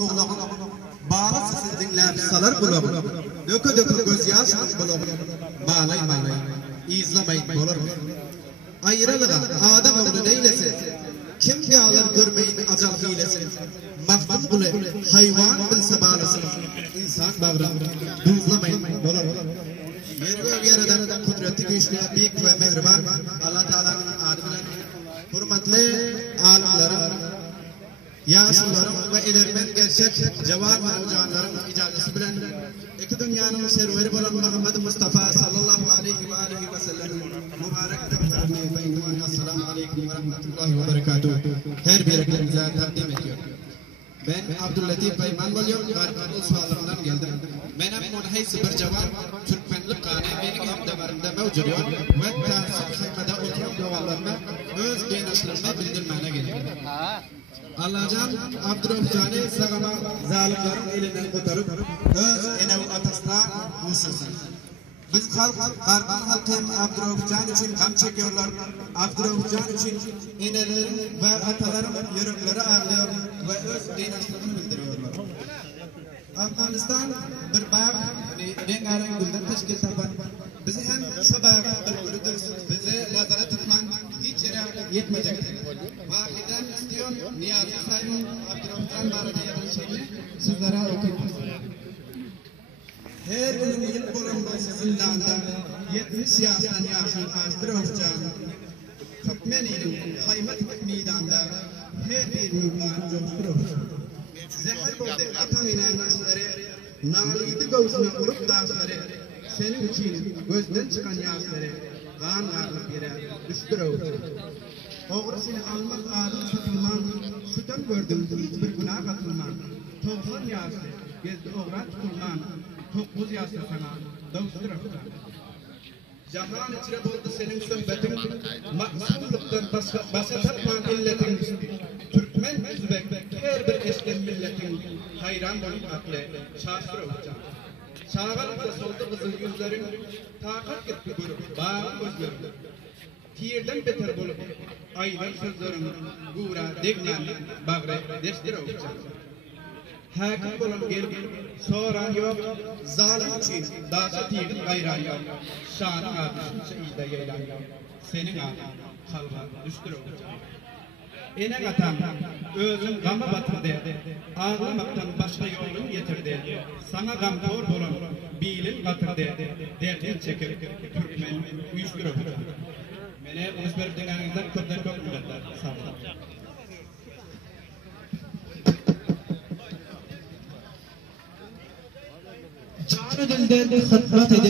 oğlağın bağlı siz dinlep salar bulab. Dökü dökü göz yaş bulab. Bağlay bağlay. İzlemeyin olur. Ayrılığa adam oğlu neylesin? Kim ki alır görmeyin acal hilesin. Mahmud bule hayvan bilse bağlasın. İnsan bağrın duzlamayın olur. Yer ve yaradan kudreti güçlü, büyük ve mehriban Allah Teala'nın adıyla hürmetli alimlerim, yaşlılarım ve ilerleyen gerçek cevan ve ocanların icazesi bilen iki dünyanın serveri olan Muhammed Mustafa sallallahu aleyhi ve sellem mübarek rahmetine beyni esselamu aleyküm ve rahmetullahi ve berekatuhu her birliklerimize takdim ediyor. Ben Abdüllatif Beyman oluyorum, Garip Suallarından geldim. Benim munhaysi bir cevap Türkmenlik kane benim emdevarımda mevcut yok ve tansız hakkında oturup dualarına öz beynaslarına bildirmene geliyor. Allah'can Abdurrahman'ı sağama zalimlerin elinden kurtarıp öz enevi atasına usulsun. Biz Garban halkım Abdurrahman için gam çekiyorlar. Abdurrahman için enelerin ve ataların yürekleri ağlıyor ve öz dinaslarını bildiriyorlar. Afganistan bir bağ, rengarenk gülden teşkil taban. Bizi hem şu bağ bir bürüdür, bizi nazara tutman hiç yere yetmeyecektir. Vahiden istiyor, Niyazi Sayın Abdurrahman Barada yazan şeyini sizlere okuyayım. Her gün yıl bulundu zindanda 70 yaştan yaşın Abdurrahman Türkmeni'nin haymat meydanda her bir nurdan coşturur. Zehir buldu atan inançları, nalıydı göğsüne vurup daşları, senin için gözden çıkan yaşları, kan ağırlık yere düştürür. Oğrusunu almak adım satılman, sütün gördüm hiçbir günah katılman. 90 yaşlı gezdi oğra tutulman, 9 yaşlı sana davuşturur. Cahan içine buldu senin sohbetin, maksudluktan başa tapman illetin. Türkmen Üzbek her bir eski milletin hayran olup aklı şaşırır olacak. Çağırıp soldu kızıl yüzlerin takat gitti grup bağlı gözlerin. Tiyirden beter bulup aydan sözlerin gura degnan bağrı destir olacak. Hakim bulun gelip soran yok, zalim için daşa tiyirin gayran yok. Şanı adışın şehide yaylan yok. Senin adın halva düştür olacak. Ene atam, özüm gama batırdı, ağlamaktan başka yolun getirdi. Sana gamtor bulun, bilin batırdı, derdin çekip Türkmen uyuştur olacak. Mene unus verip denganınızdan köpten çok milletler. Sağ olun. Canı dilden hizmet edip